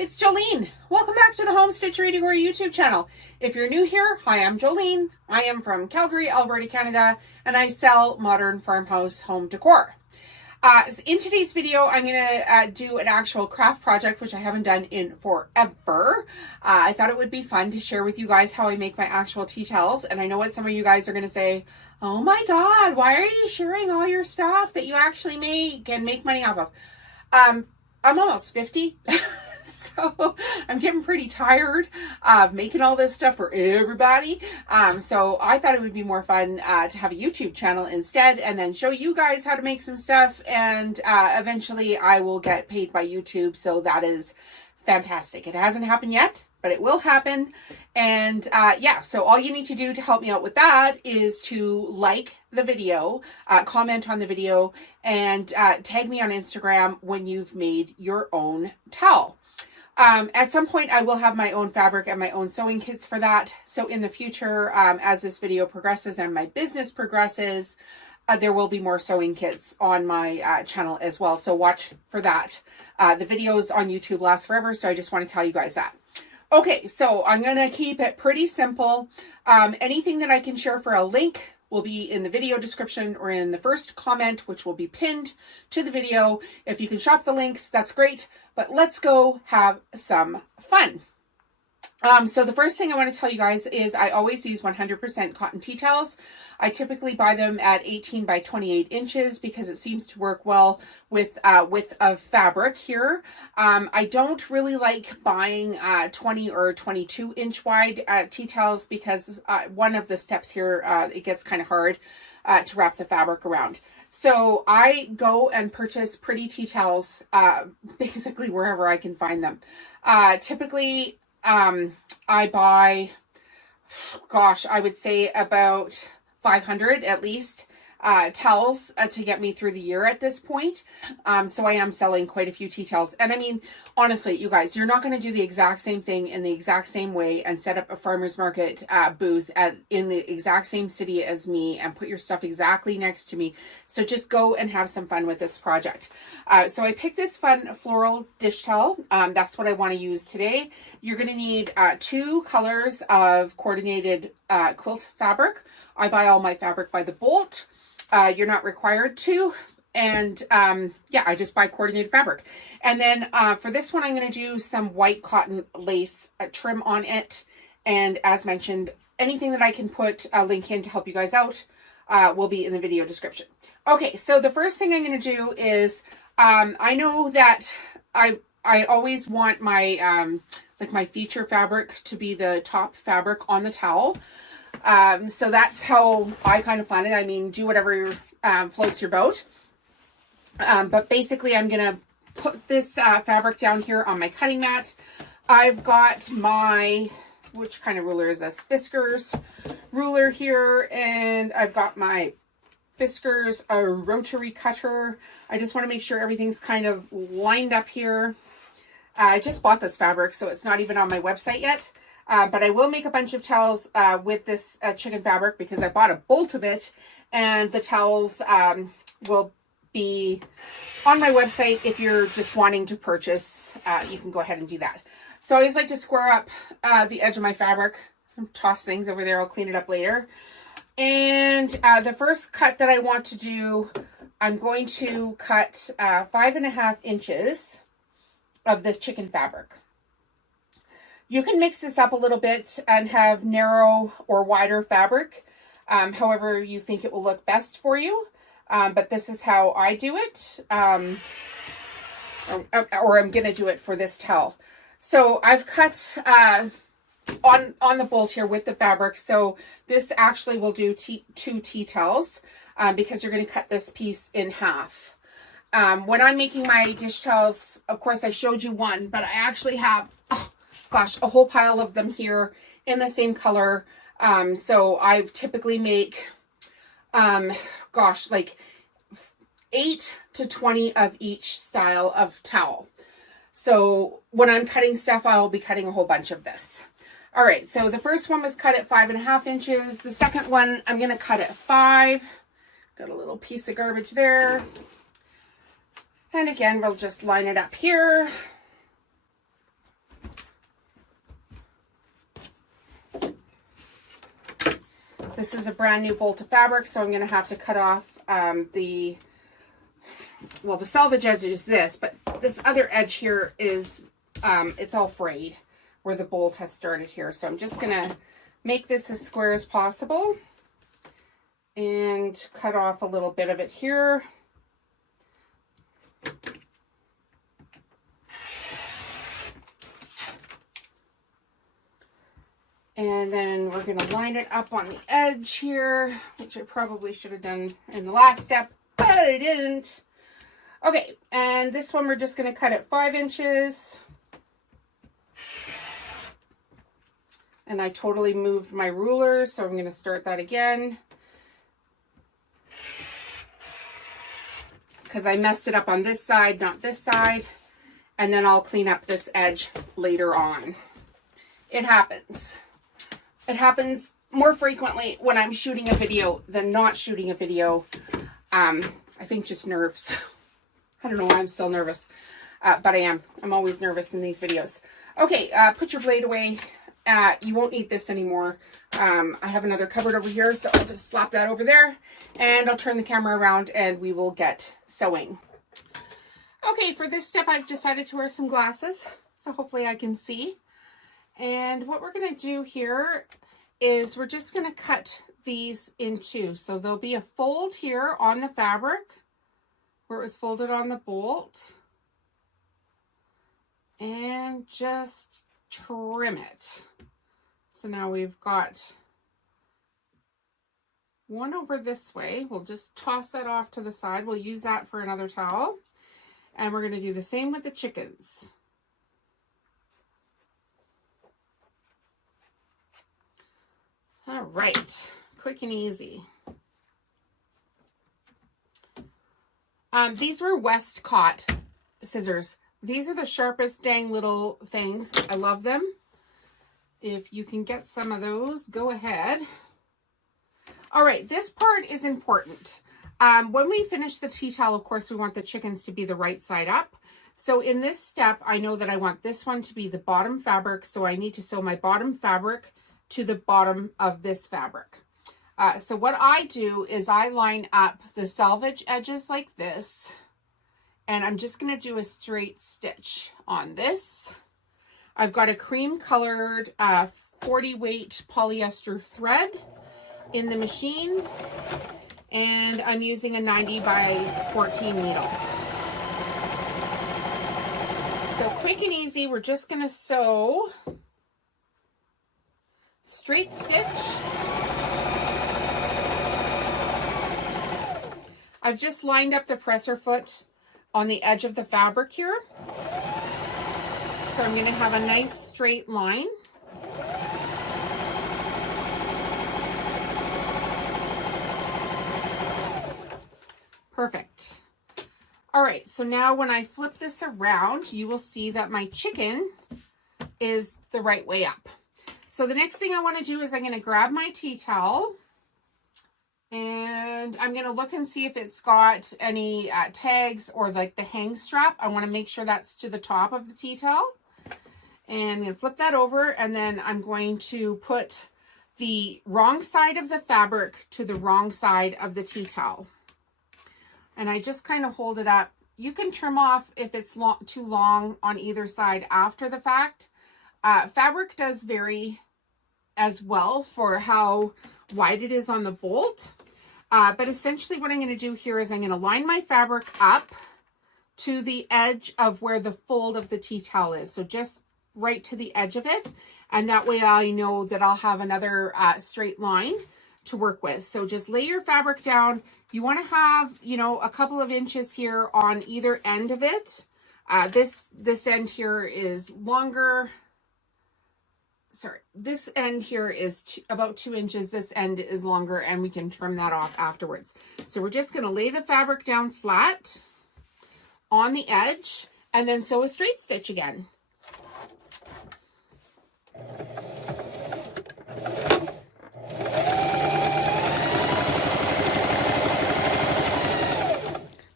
it's Jolene. Welcome back to the Home Stitchery Decor YouTube channel. If you're new here, hi, I'm Jolene. I am from Calgary, Alberta, Canada, and I sell modern farmhouse home decor. In today's video, I'm going to do an actual craft project, which I haven't done in forever. I thought it would be fun to share with you guys how I make my actual tea towels. And I know what some of you guys are going to say, oh my God, why are you sharing all your stuff that you actually make and make money off of? I'm almost 50. So I'm getting pretty tired of making all this stuff for everybody. So I thought it would be more fun to have a YouTube channel instead and then show you guys how to make some stuff. And eventually I will get paid by YouTube. So that is fantastic. It hasn't happened yet, but it will happen. And yeah, so all you need to do to help me out with that is to like the video, comment on the video, and tag me on Instagram when you've made your own towel. At some point, I will have my own fabric and my own sewing kits for that. So in the future, as this video progresses and my business progresses, there will be more sewing kits on my channel as well. So watch for that. The videos on YouTube last forever, so I just want to tell you guys that. Okay, so I'm going to keep it pretty simple. Anything that I can share for a link will be in the video description or in the first comment, which will be pinned to the video. If you can shop the links, that's great. But let's go have some fun. So the first thing I want to tell you guys is I always use 100% cotton tea towels. I typically buy them at 18 by 28 inches because it seems to work well with width of fabric here. I don't really like buying 20 or 22 inch wide tea towels because one of the steps here, it gets kind of hard to wrap the fabric around. So I go and purchase pretty tea towels basically wherever I can find them. Typically, I buy, gosh, I would say about 500 at least towels to get me through the year at this point. So I am selling quite a few tea towels. And I mean, honestly, you guys, you're not going to do the exact same thing in the exact same way and set up a farmer's market booth in the exact same city as me and put your stuff exactly next to me. So just go and have some fun with this project. So I picked this fun floral dish towel. That's what I want to use today. You're going to need 2 colors of coordinated quilt fabric. I buy all my fabric by the bolt. You're not required to. And yeah, I just buy coordinated fabric. And then for this one, I'm going to do some white cotton lace trim on it. And as mentioned, anything that I can put a link in to help you guys out will be in the video description. Okay, so the first thing I'm going to do is I know that I always want my like my feature fabric to be the top fabric on the towel. So that's how I kind of plan it. I mean, do whatever floats your boat. But basically I'm going to put this fabric down here on my cutting mat. I've got my, which kind of ruler is this? Fiskars ruler here. And I've got my Fiskars rotary cutter. I just want to make sure everything's kind of lined up here. I just bought this fabric, so it's not even on my website yet. But I will make a bunch of towels with this chicken fabric because I bought a bolt of it. And the towels will be on my website. If you're just wanting to purchase, you can go ahead and do that. So I always like to square up the edge of my fabric and toss things over there. I'll clean it up later. And the first cut that I want to do, I'm going to cut 5.5 inches of this chicken fabric. You can mix this up a little bit and have narrow or wider fabric, however you think it will look best for you. But this is how I do it, or I'm going to do it for this towel. So I've cut on the bolt here with the fabric. So this actually will do 2 tea towels because you're going to cut this piece in half. When I'm making my dish towels, of course, I showed you one, but I actually have, oh, gosh, a whole pile of them here in the same color. So I typically make, gosh, like 8 to 20 of each style of towel. So when I'm cutting stuff, I'll be cutting a whole bunch of this. All right, so the first one was cut at 5.5 inches. The second one, I'm going to cut at 5. Got a little piece of garbage there. And again, we'll just line it up here. This is a brand new bolt of fabric, so I'm going to have to cut off the selvage edge is this, but this other edge here is, it's all frayed where the bolt has started here. So I'm just going to make this as square as possible and cut off a little bit of it here. And then we're going to line it up on the edge here, which I probably should have done in the last step, but I didn't. Okay, and this one we're just going to cut it 5 inches. And I totally moved my ruler, so I'm going to start that again, because I messed it up on this side, not this side. And then I'll clean up this edge later on. It happens. It happens more frequently when I'm shooting a video than not shooting a video. I think just nerves. I don't know why I'm still nervous, but I am. I'm always nervous in these videos. Okay, put your blade away. You won't need this anymore. I have another cupboard over here, so I'll just slap that over there, and I'll turn the camera around and we will get sewing. Okay, for this step, I've decided to wear some glasses, so hopefully I can see. And what we're going to do here is we're just going to cut these in two. So there'll be a fold here on the fabric where it was folded on the bolt, and just trim it. So now we've got one over this way. We'll just toss that off to the side. We'll use that for another towel. And we're going to do the same with the chickens. All right, quick and easy. These were Westcott scissors. These are the sharpest dang little things. I love them. If you can get some of those, go ahead. All right, this part is important. When we finish the tea towel, of course, we want the chickens to be the right side up. So in this step, I know that I want this one to be the bottom fabric. So I need to sew my bottom fabric to the bottom of this fabric. So what I do is I line up the selvage edges like this, and I'm just going to do a straight stitch on this. I've got a cream colored 40 weight polyester thread in the machine, and I'm using a 90 by 14 needle. So quick and easy, we're just going to sew straight stitch. I've just lined up the presser foot on the edge of the fabric here. So I'm going to have a nice straight line. Perfect. All right, so now when I flip this around, you will see that my chicken is the right way up. So the next thing I want to do is I'm going to grab my tea towel, and I'm going to look and see if it's got any tags or like the hang strap. I want to make sure that's to the top of the tea towel. And I'm going to flip that over, and then I'm going to put the wrong side of the fabric to the wrong side of the tea towel. And I just kind of hold it up. You can trim off if it's too long on either side after the fact. Fabric does vary as well for how wide it is on the bolt. But essentially what I'm going to do here is I'm going to line my fabric up to the edge of where the fold of the tea towel is. So just right to the edge of it. And that way I know that I'll have another straight line to work with. So just lay your fabric down. You want to have, you know, a couple of inches here on either end of it. This end here is longer. Sorry, this end here is about 2 inches. This end is longer, and we can trim that off afterwards. So we're just going to lay the fabric down flat on the edge and then sew a straight stitch again.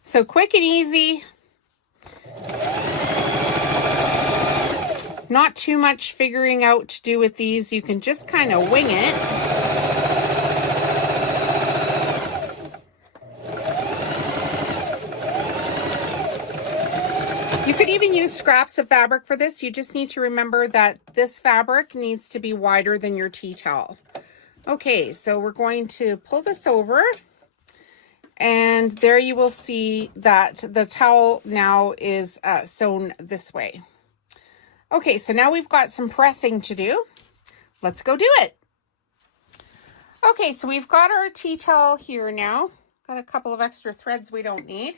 So quick and easy. Not too much figuring out to do with these. You can just kind of wing it. use scraps of fabric for this. You just need to remember that this fabric needs to be wider than your tea towel. Okay, so we're going to pull this over, and there you will see that the towel now is sewn this way. Okay, so now we've got some pressing to do. Let's go do it. Okay, so we've got our tea towel here now. Got a couple of extra threads we don't need.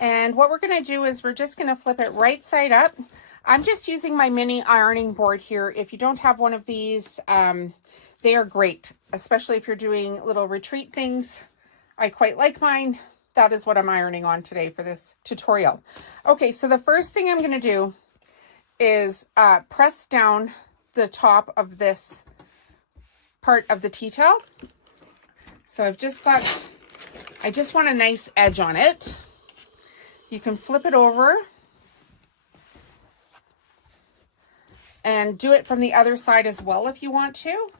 And what we're going to do is we're just going to flip it right side up. I'm just using my mini ironing board here. If you don't have one of these, they are great, especially if you're doing little retreat things. I quite like mine. That is what I'm ironing on today for this tutorial. Okay, so the first thing I'm going to do is press down the top of this part of the tea towel. So I just want a nice edge on it. You can flip it over and do it from the other side as well if you want to.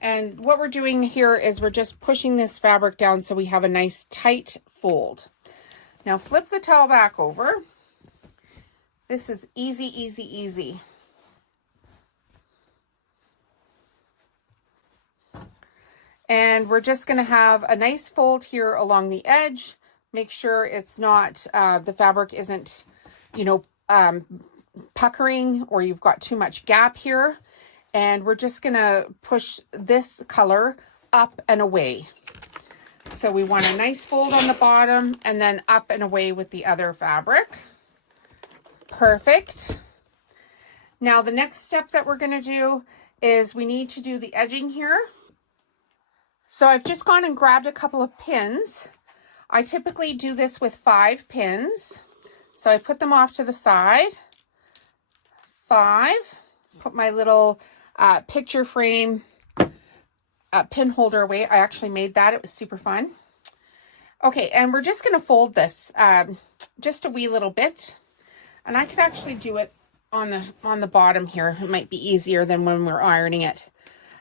And what we're doing here is we're just pushing this fabric down so we have a nice tight fold. Now flip the towel back over. This is easy, easy, easy. And we're just going to have a nice fold here along the edge. Make sure it's not, the fabric isn't, you know, puckering or you've got too much gap here. And we're just going to push this color up and away. So we want a nice fold on the bottom and then up and away with the other fabric. Perfect. Now the next step that we're going to do is we need to do the edging here. So I've just gone and grabbed a couple of pins. I typically do this with 5 pins. So I put them off to the side. 5. Put my little picture frame pin holder away. I actually made that. It was super fun. Okay, and we're just going to fold this just a wee little bit. And I could actually do it on the bottom here. It might be easier than when we're ironing it.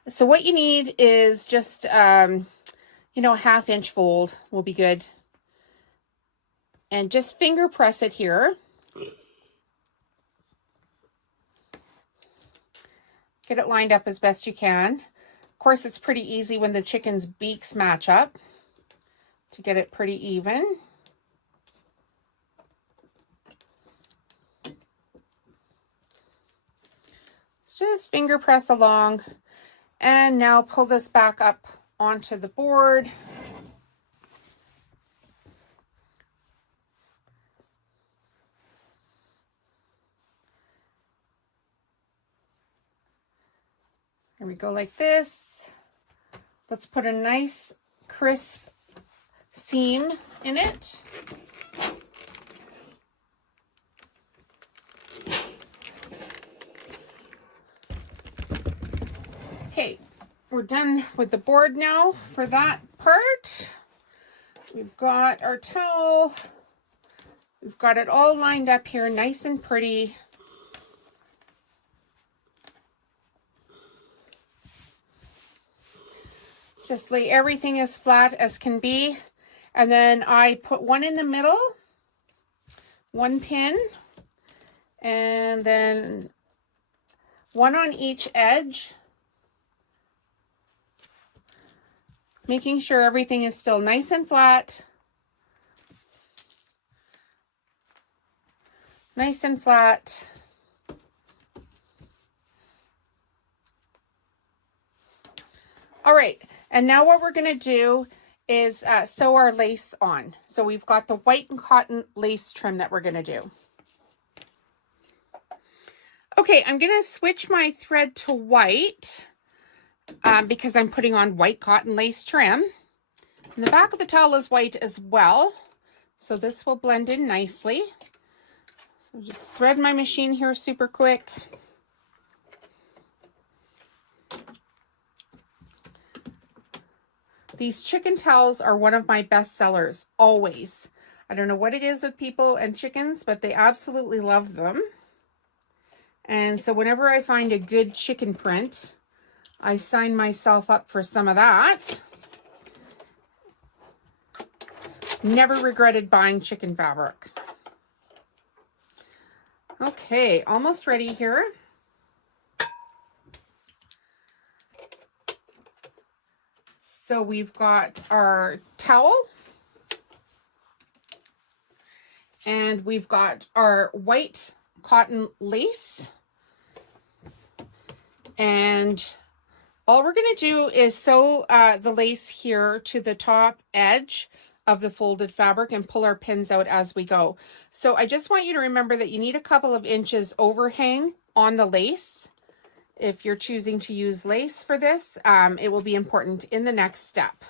So what you need is just, you know, a 1/2 inch fold will be good. And just finger press it here. Get it lined up as best you can. Of course, it's pretty easy when the chicken's beaks match up to get it pretty even. Just finger press along. And now pull this back up onto the board. Here we go like this. Let's put a nice crisp seam in it. Okay, we're done with the board now for that part. We've got our towel. We've got it all lined up here, nice and pretty. Just lay everything as flat as can be. And then I put one in the middle, 1 pin, and then 1 on each edge. Making sure everything is still nice and flat. Nice and flat. All right, and now what we're going to do is sew our lace on. So we've got the white and cotton lace trim that we're going to do. Okay, I'm going to switch my thread to white because I'm putting on white cotton lace trim. And the back of the towel is white as well, so this will blend in nicely. So just thread my machine here super quick. These chicken towels are one of my best sellers, always. I don't know what it is with people and chickens, but they absolutely love them. And so whenever I find a good chicken print, I sign myself up for some of that. Never regretted buying chicken fabric. Okay, almost ready here. So we've got our towel, and we've got our white cotton lace, and all we're going to do is sew the lace here to the top edge of the folded fabric and pull our pins out as we go. So I just want you to remember that you need a couple of inches overhang on the lace. If you're choosing to use lace for this, it will be important in the next step.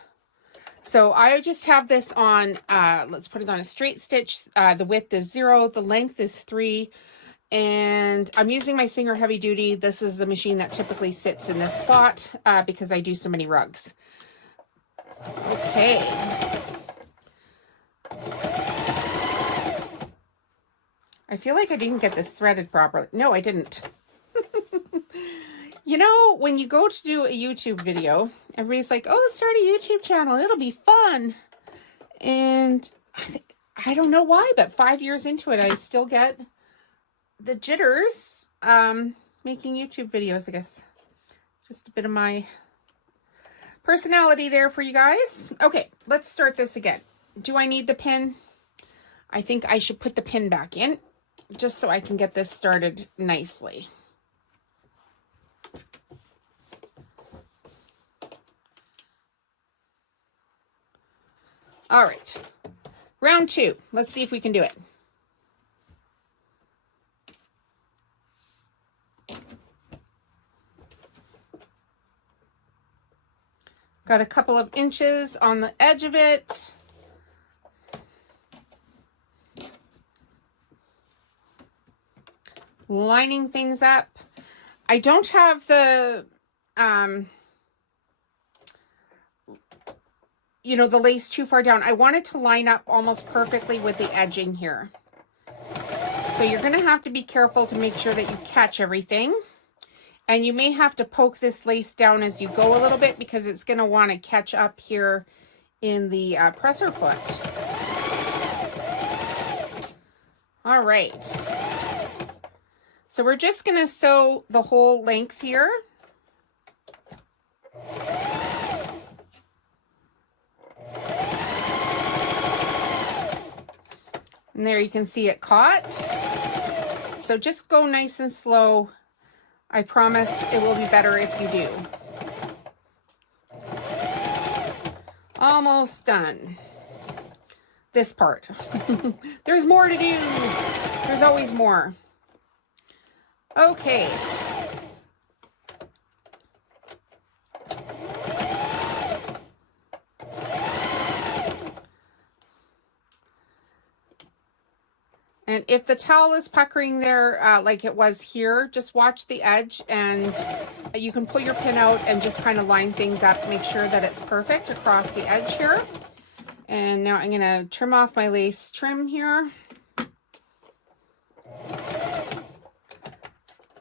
So I just have this on, let's put it on a straight stitch. The width is 0, the length is 3, and I'm using my Singer Heavy Duty. This is the machine that typically sits in this spot because I do so many rugs. Okay. I feel like I didn't get this threaded properly. No, I didn't. You know, when you go to do a YouTube video, everybody's like, oh, start a YouTube channel. It'll be fun. And I don't know why, but 5 years into it, I still get the jitters making YouTube videos, I guess. Just a bit of my personality there for you guys. Okay, let's start this again. Do I need the pin? I think I should put the pin back in just so I can get this started nicely. All right, round 2. Let's see if we can do it. Got a couple of inches on the edge of it. Lining things up. I don't have the, you know, the lace too far down. I want it to line up almost perfectly with the edging here. So you're going to have to be careful to make sure that you catch everything. And you may have to poke this lace down as you go a little bit because it's going to want to catch up here in the presser foot. All right. So we're just going to sew the whole length here. And there you can see it caught. So just go nice and slow. I promise it will be better if you do. Almost done. This part. There's more to do. There's always more. Okay. And if the towel is puckering there like it was here, just watch the edge and you can pull your pin out and just kind of line things up to make sure that it's perfect across the edge here. And now I'm going to trim off my lace trim here.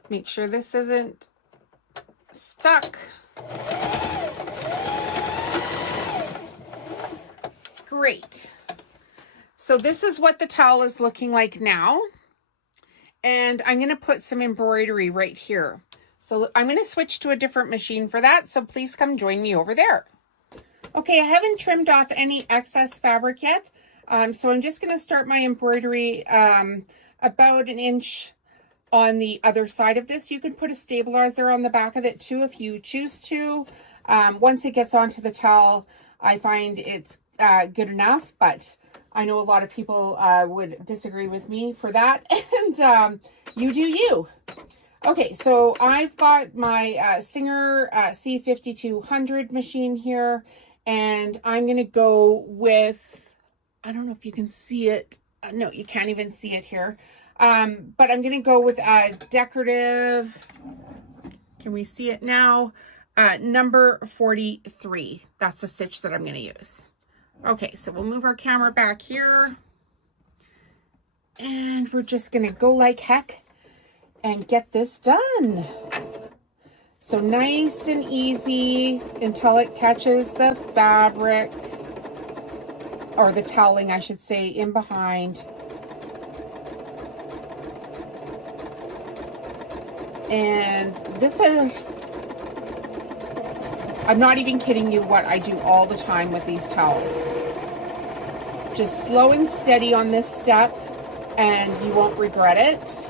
Make sure this isn't stuck. Great. So this is what the towel is looking like now. And I'm going to put some embroidery right here. So I'm going to switch to a different machine for that. So please come join me over there. Okay, I haven't trimmed off any excess fabric yet. So I'm just going to start my embroidery about 1 inch on the other side of this. You can put a stabilizer on the back of it too if you choose to. Once it gets onto the towel, I find it's good enough, but I know a lot of people would disagree with me for that, and you do you. Okay, so I've got my Singer C5200 machine here, and I'm going to go with, I don't know if you can see it. No, you can't even see it here. But I'm going to go with decorative. Can we see it now? Number 43. That's the stitch that I'm going to use. Okay, so we'll move our camera back here. And we're just going to go like heck and get this done. So nice and easy until it catches the fabric, or the toweling, I should say, in behind. And this is, I'm not even kidding you, what I do all the time with these towels. Just slow and steady on this step and you won't regret it.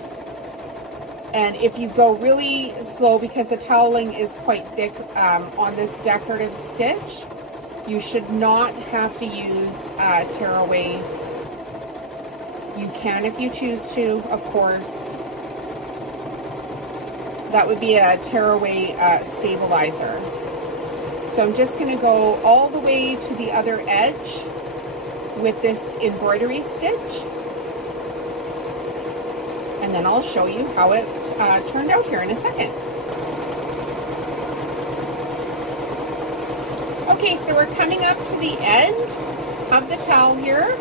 And if you go really slow, because the toweling is quite thick on this decorative stitch, you should not have to use tearaway. You can if you choose to, of course. That would be a tearaway stabilizer. So I'm just going to go all the way to the other edge with this embroidery stitch. And then I'll show you how it turned out here in a second. Okay, so we're coming up to the end of the towel here.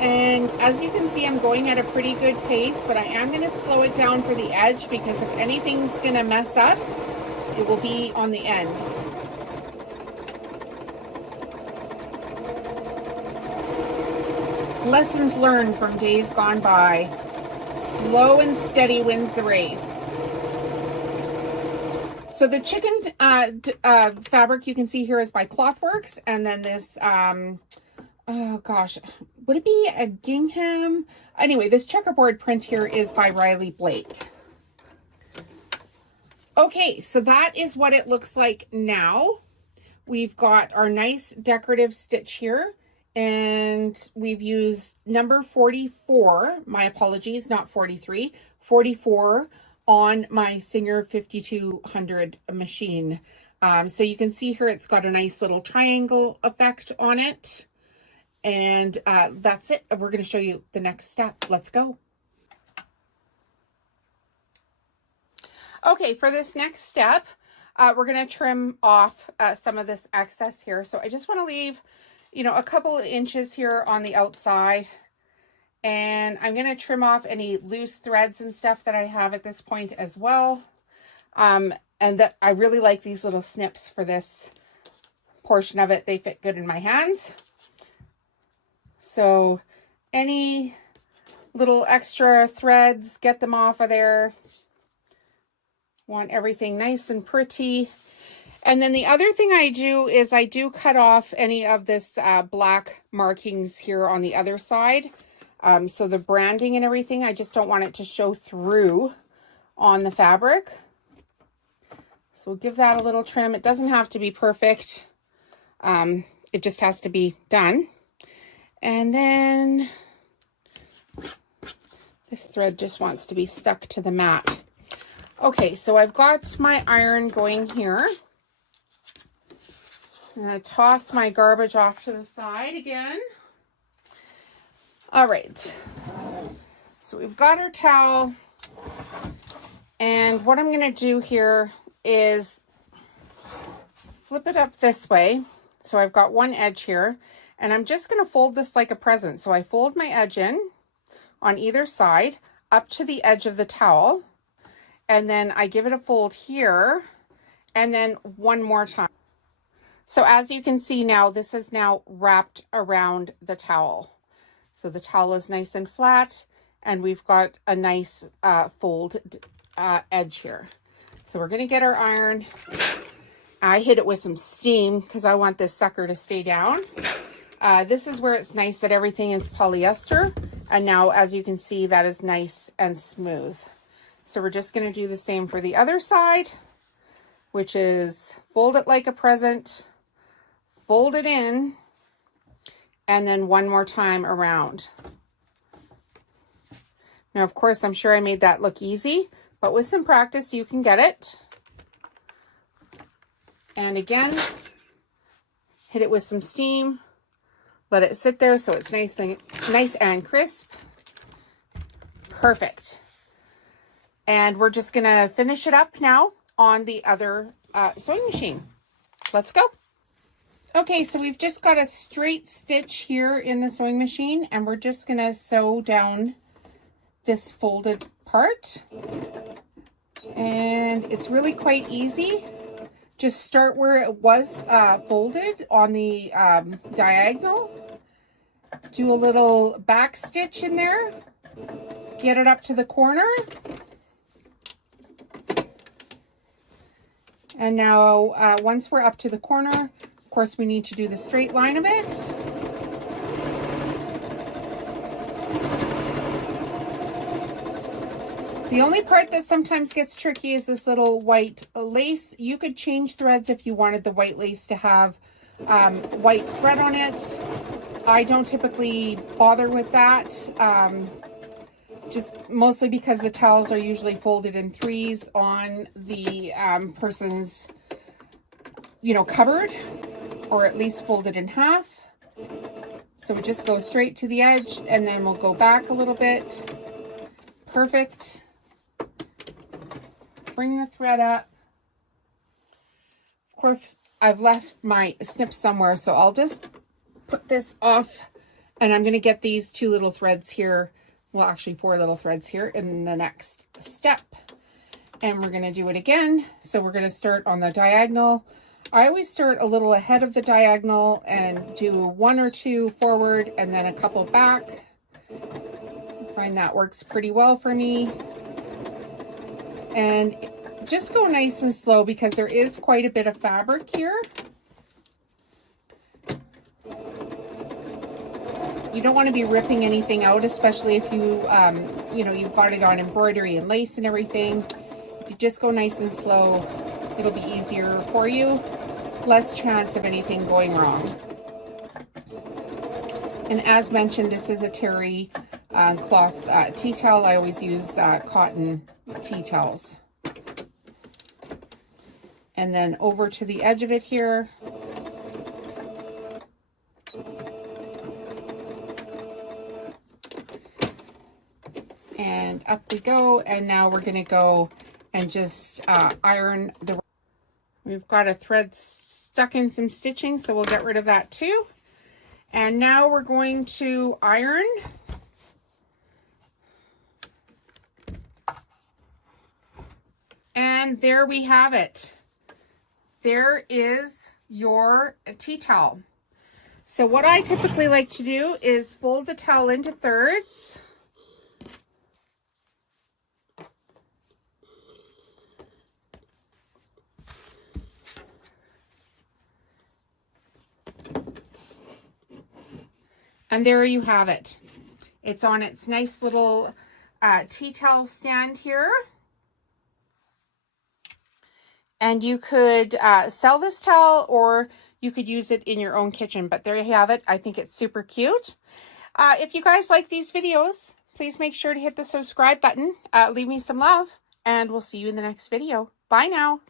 And as you can see, I'm going at a pretty good pace, but I am going to slow it down for the edge, because if anything's going to mess up, it will be on the end. Lessons learned from days gone by. Slow and steady wins the race. So the chicken fabric you can see here is by Clothworks, and then this, oh gosh, would it be a gingham? Anyway, this checkerboard print here is by Riley Blake. Okay, so that is what it looks like now. We've got our nice decorative stitch here, and we've used number 44, my apologies, not 43, 44 on my Singer 5200 machine. So you can see here it's got a nice little triangle effect on it. And that's it. We're going to show you the next step. Let's go. Okay, for this next step, we're going to trim off some of this excess here. So I just want to leave, you know, a couple of inches here on the outside. And I'm going to trim off any loose threads and stuff that I have at this point as well. And that I really like these little snips for this portion of it. They fit good in my hands. So any little extra threads, get them off of there. Want everything nice and pretty. And then the other thing I do is I do cut off any of this black markings here on the other side. So the branding and everything, I just don't want it to show through on the fabric. So we'll give that a little trim. It doesn't have to be perfect. It just has to be done. And then this thread just wants to be stuck to the mat. Okay, so I've got my iron going here. I'm going to toss my garbage off to the side again. All right, so we've got our towel, and what I'm going to do here is flip it up this way. So I've got one edge here, and I'm just going to fold this like a present. So I fold my edge in on either side up to the edge of the towel, and then I give it a fold here, and then one more time. So as you can see now, this is now wrapped around the towel. So the towel is nice and flat, and we've got a nice fold edge here. So we're going to get our iron. I hit it with some steam because I want this sucker to stay down. This is where it's nice that everything is polyester. And now, as you can see, that is nice and smooth. So we're just going to do the same for the other side, which is fold it like a present, fold it in, and then one more time around. Now, of course, I'm sure I made that look easy, but with some practice, you can get it. And again, hit it with some steam, let it sit there so it's nice and crisp. Perfect. And we're just gonna finish it up now on the other sewing machine. Let's go. Okay, so we've just got a straight stitch here in the sewing machine, and we're just gonna sew down this folded part. And it's really quite easy. Just start where it was folded on the diagonal. Do a little back stitch in there. Get it up to the corner. And now once we're up to the corner, of course we need to do the straight line of it. The only part that sometimes gets tricky is this little white lace. You could change threads if you wanted the white lace to have white thread on it. I don't typically bother with that, just mostly because the towels are usually folded in threes on the person's, you know, cupboard, or at least folded in half. So we just go straight to the edge and then we'll go back a little bit. Perfect. Bring the thread up. Of course, I've left my snip somewhere, so I'll just put this off, and I'm going to get these 2 little threads here, well actually 4 little threads here in the next step. And we're going to do it again. So we're going to start on the diagonal. I always start a little ahead of the diagonal and do 1 or 2 forward and then a couple back. I find that works pretty well for me. And just go nice and slow because there is quite a bit of fabric here. You don't want to be ripping anything out, especially if you, you know, you've got it on embroidery and lace and everything. If you just go nice and slow, it'll be easier for you. Less chance of anything going wrong. And as mentioned, this is a terry cloth tea towel. I always use cotton tea towels. And then over to the edge of it here. And up we go. And now we're going to go and just iron the... We've got a thread stuck in some stitching, so we'll get rid of that too. And now we're going to iron. And there we have it. There is your tea towel. So what I typically like to do is fold the towel into thirds. And there you have it. It's on its nice little tea towel stand here. And you could sell this towel, or you could use it in your own kitchen. But there you have it. I think it's super cute. If you guys like these videos, please make sure to hit the subscribe button. Leave me some love, and we'll see you in the next video. Bye now.